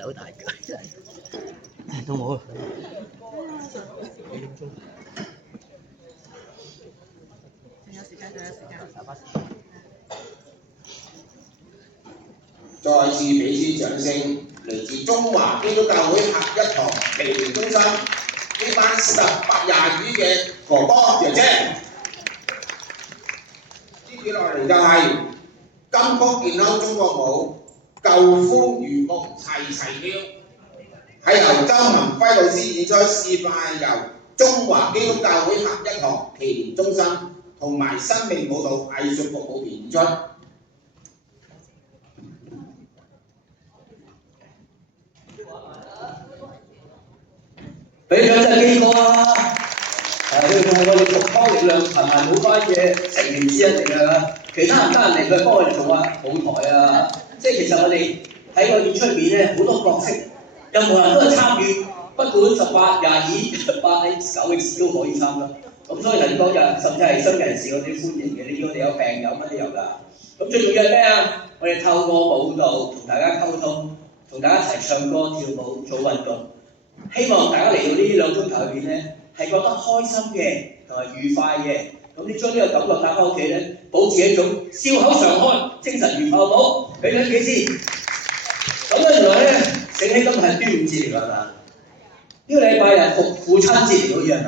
手大腳真係都冇啊！仲有時間，仲有時間。再次俾啲掌聲，嚟自中華基督教會合一堂祈靈中心呢班18、20語嘅哥哥姐姐。接住落嚟就係金曲健康中國舞，舊歡如夢齊齊跳，係由周文輝老師演出示範，由中華基督教會合一堂祈靈中心同埋生命舞蹈藝術服務團演出。俾掌聲基哥啦！佢係我哋復康力量頻頻舞班嘅成員之一嚟㗎，其他人得人嚟佢幫我哋做下舞台啊！即係其實我哋喺個演出入邊咧好多角色，任何人都係參與，不管18、22、8X、9X 都可以參加。咁所以嚟講就甚至係新人士我哋歡迎嘅，你我哋有病友乜都有㗎。咁最重要係咩啊？我哋透過舞蹈同大家溝通，同大家一齊唱歌跳舞做運動。希望大家嚟到呢2鐘頭入邊咧，係覺得開心嘅同埋愉快嘅，咁你將呢個感覺帶翻屋企咧，保持一種笑口常開、精神如泡泡。俾兩幾先。咁咧原來咧，醒起今日係端午節嚟㗎嘛？呢個禮拜日父親節嚟好似係咪？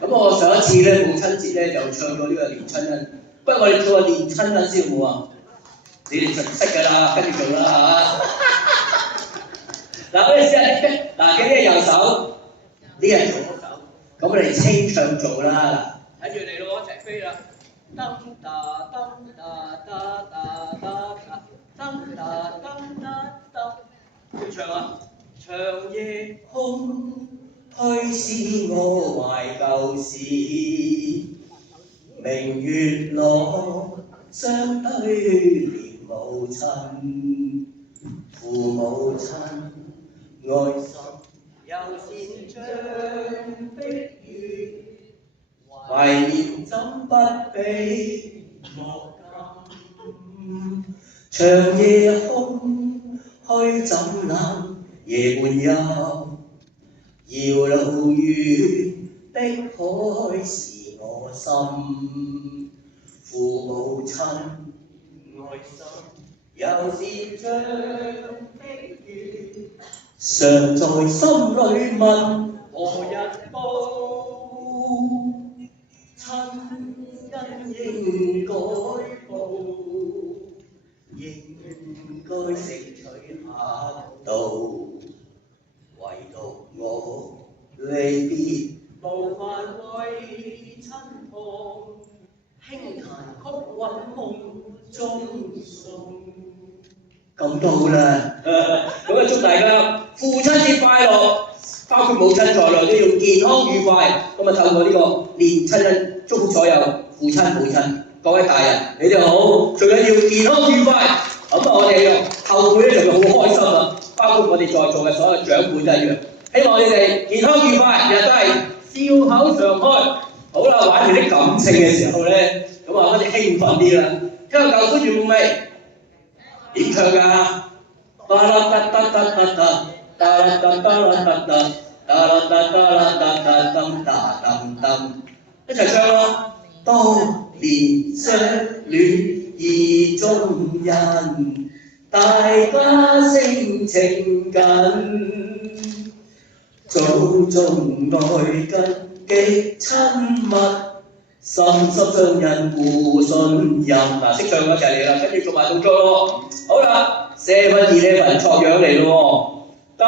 咁我上一次咧母親節咧就唱過呢個年親恩，不如我哋做個年親恩先好冇啊？你哋熟悉㗎啦，跟住做啦嚇。嗱，我哋試下嗱，記呢右手，呢係左手，咁我哋清唱做啦。睇住嚟咯，一齊飛啦！噔哒噔哒哒哒哒噔哒噔哒噔，點唱啊？長夜空虛使我懷舊事，明月落相對連母親，父母親。愛心又善像碧月，懷念怎不比莫禁？長夜空虛怎冷夜半幽，遙路遠碧海是我心，父母親愛心又善像碧月。常在心裏問何日報，親恩應該報，應該承取客道，唯獨我離別無法為親旁，輕彈曲韻夢中送。咁都好啦，咁啊祝大家父親節快樂，包括母親在內都要健康愉快。咁啊透過呢個年親恩祝福所有父親母親各位大人，你哋好，最緊要健康愉快。咁啊我哋後輩咧就會好開心啊，包括我哋在座嘅所有長輩都一樣。希望你哋健康愉快，日日都係笑口常開。好啦，玩住啲感情嘅時候咧，咁啊開始興奮啲啦。聽個舊歡如夢未？點唱㗎？一齊唱咯！當年相戀意中人，大家性情緊，祖宗愛根極親密。心心相印互信任，嗱識唱嗰就嚟啦，跟住做埋動作咯。好啦，7-11錯樣嚟咯喎，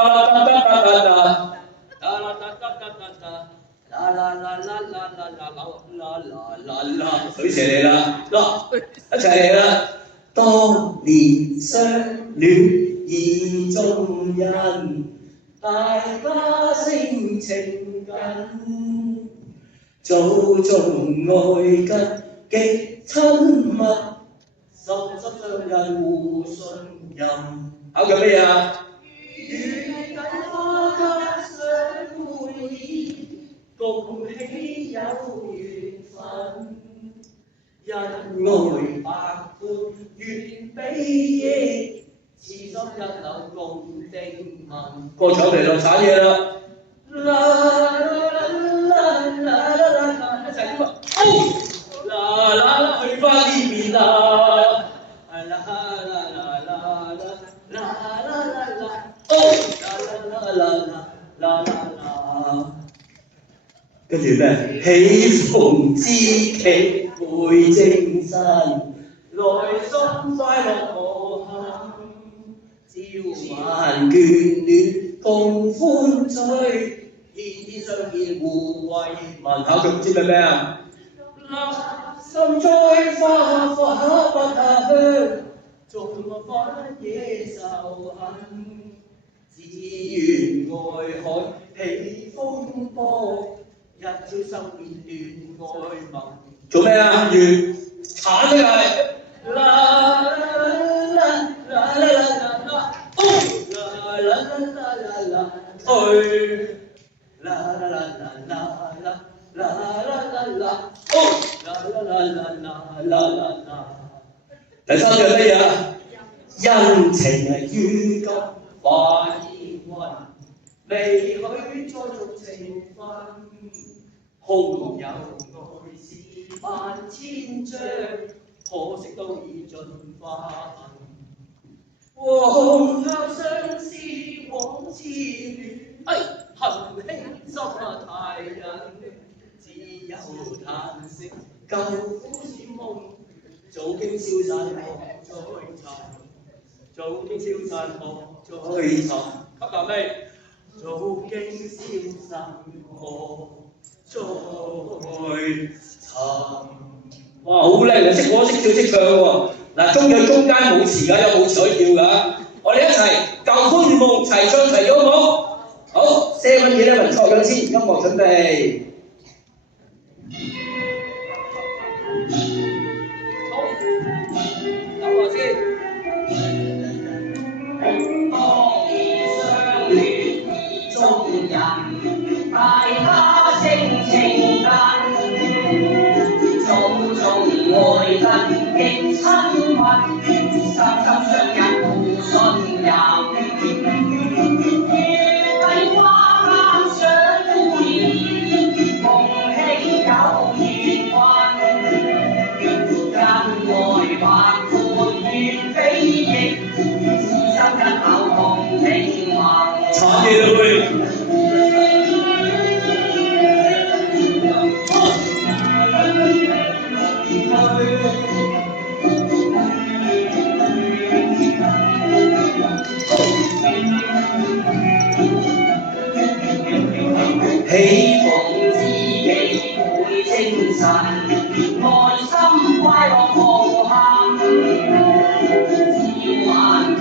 水蛇嚟啦，嗱一齊嚟啦。當年相戀意中人，大家性情緊。祖宗愛根極親密，心心相印互信任。考緊咩啊？願大家相會，共喜有緣分，恩愛百般願比翼，千痴心一縷共定盟。歌唱嚟咯，鏟嘢啦！啦啦啦啦啦啦，一齊跳啊！啦啦啦，去翻呢邊啦！啦啦啦啦啦啦啦啦，啦啦啦啦啦。跟住咩？喜逢知己倍精神，內心快樂無限。朝晚眷戀共歡聚，天天相見互慰問。考仲知咩啊？心栽花花不下鄉，縱我分野仇恨。只願愛海起風波，一朝生變斷愛盟。做咩啊？完鏟呢係啦啦啦啦啦啦，啦啦啦啦啦，去啦啦啦啦啦啦。啦啦啦啦，哦，啦啦啦啦啦啦啦。第三樣乜嘢啊？恩情係於今化煙雲，未許再續情分。空有愛是萬千章，可惜都已盡化痕。黃鵲相思枉痴戀，恨輕心太人。只有嘆息，舊苦是夢，早經消散莫再尋，早經消散莫再尋。吸啖氣，早經消散莫再尋。哇，好叻啊！識講識跳識唱喎。嗱，中間冇詞㗎，有冇詞可以跳㗎？我哋一齊舊歡如夢，齊唱齊咗好冇？好，7嘢咧，文錯咗先，音樂準備。大家性情近，種種愛恨極親密，心相印互信任。月花間相呼應，共慶有緣分。恩愛百般願比翼，痴心一縷共定盟。慘嘢啦喂！喜逢知己倍精神，內心快樂無限。朝晚眷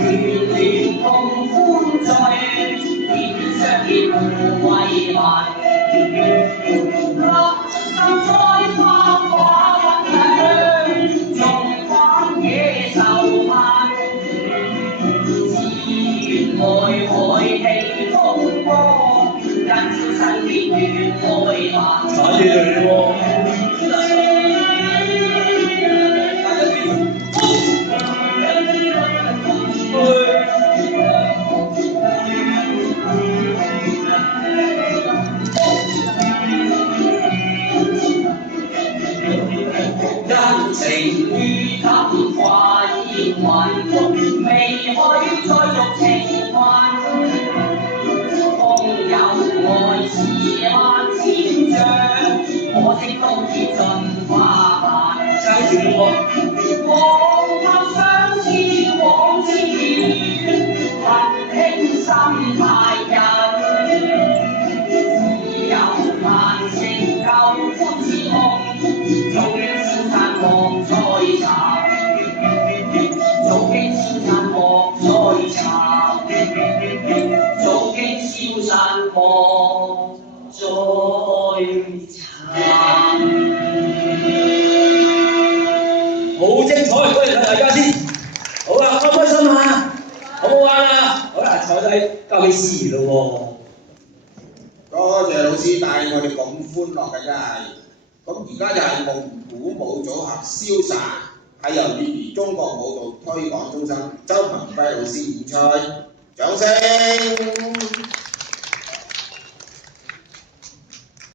戀共歡聚，天天相見互慰問。立心栽花花不香，縱反野仇恨。只願愛海起風波，一朝生變斷愛盟。慘嘢嚟喎！恩情於今化煙雲，未許再續情分。空有愛是萬千丈，可惜都已盡化痕。撐住喎！黃鵲相思枉痴戀，恨輕心太人。只有嘆息舊歡是夢，早經消散莫再尋，早經消散莫再尋，早經消散莫再尋。好精彩，多謝大家先。好啊，開唔開心啊？好唔好玩啊？好啦，坐低交俾司儀咯喎。多謝老師帶我哋咁歡樂嘅真係。咁而家就係蒙古舞組合瀟灑係由粵語中國舞蹈推廣中心周鵬輝老師演出，掌聲！